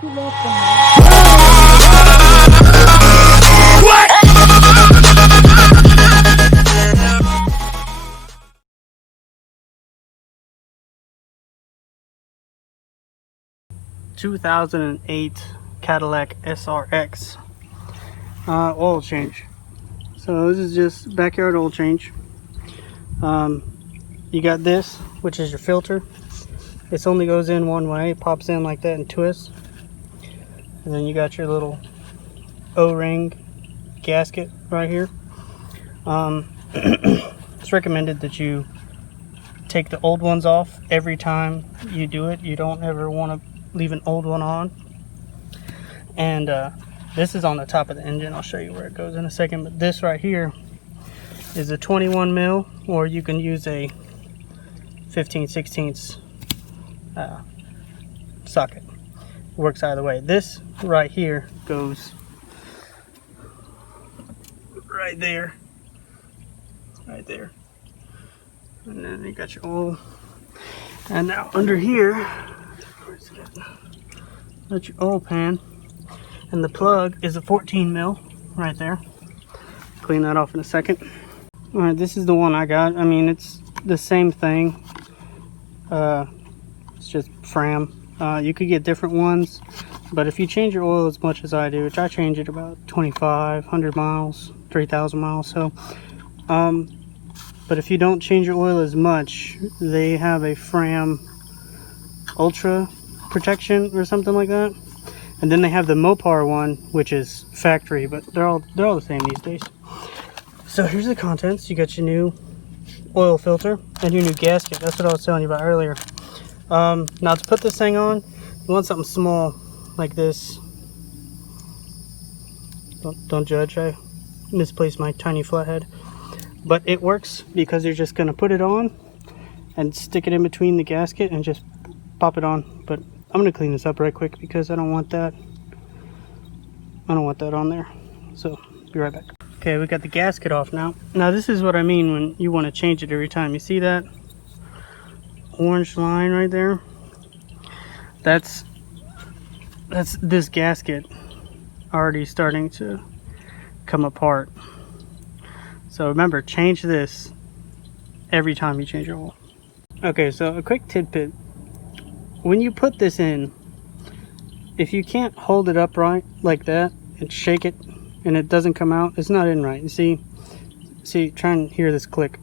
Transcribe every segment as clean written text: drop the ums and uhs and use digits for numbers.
What? 2008 Cadillac SRX oil change. So this is just backyard oil change. You got this, which is your filter. This only goes in one way. It pops in like that and twists. And then you got your little O-ring gasket right here. It's recommended that you take the old ones off every time you do it. You don't ever want to leave an old one on. And this is on the top of the engine. I'll show you where it goes in a second. But this right here is a 21 mil, or you can use a 15/16 socket. Works either way. This right here goes right there, and then you got your oil. And now under here, that's your oil pan, and the plug is a 14 mil right there. Clean that off in a second. All right, this is the one I got. I mean, it's the same thing. It's just Fram. You could get different ones, but if you change your oil as much as I do, which I change it about 2,500 miles, 3,000 miles, so but if you don't change your oil as much, they have a Fram Ultra protection or something like that. And then they have the Mopar one, which is factory, but they're all the same these days. So here's the contents. You got your new oil filter and your new gasket. That's what I was telling you about earlier. Now to put this thing on, you want something small like this. Don't judge, I misplaced my tiny flathead. But it works because you're just gonna put it on and stick it in between the gasket and just pop it on. But I'm gonna clean this up right quick because I don't want that on there. So be right back. Okay, we got the gasket off now. Now this is what I mean when you want to change it every time. You see that orange line right there? That's this gasket already starting to come apart. So remember, change this every time you change your oil. Okay, so a quick tidbit. When you put this in, if you can't hold it upright like that and shake it and it doesn't come out, it's not in right. You see, try and hear this click.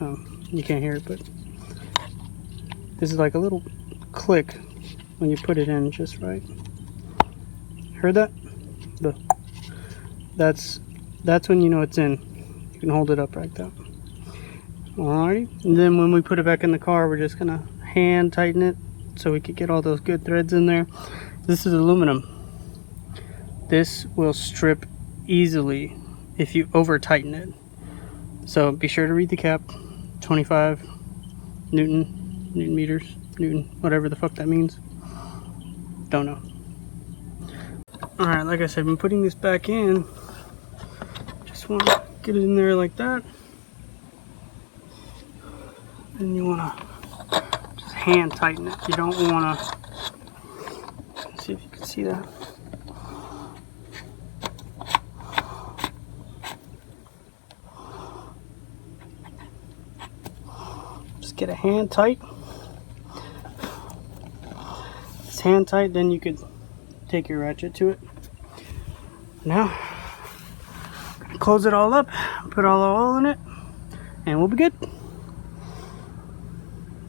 Oh, you can't hear it, but this is like a little click when you put it in just right. Heard that? That's when you know it's in. You can hold it up like that. Alrighty, and then when we put it back in the car, we're just gonna hand tighten it so we could get all those good threads in there. This is aluminum. This will strip easily if you over tighten it. So be sure to read the cap. 25 Newton meters, Newton, whatever the fuck that means. Don't know. Alright, like I said, I'm putting this back in. Just want to get it in there like that. And you want to just hand tighten it. You don't want to, see if you can see that. Just get a hand tight. It's hand tight, then you could take your ratchet to it. Now, close it all up, put all the oil in it, and we'll be good.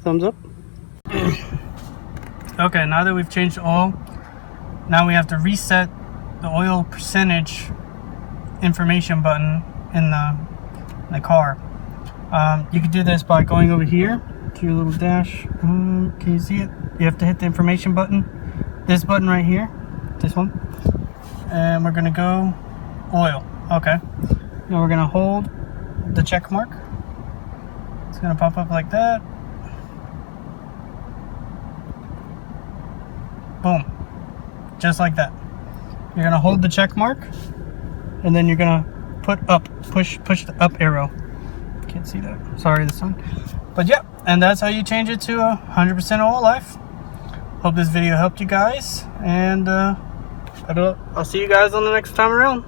Thumbs up. Okay, now that we've changed the oil, now we have to reset the oil percentage information button in the car. You can do this by going over here to your little dash. Can you see it? You have to hit the information button. This button right here, this one. And we're gonna go oil. Okay. Now we're gonna hold the check mark. It's gonna pop up like that. Boom. Just like that. You're gonna hold the check mark, and then you're gonna put up, push the up arrow. Can't see that. Sorry, the sun. But yeah, and that's how you change it to 100% oil life. Hope this video helped you guys, and I'll see you guys on the next time around.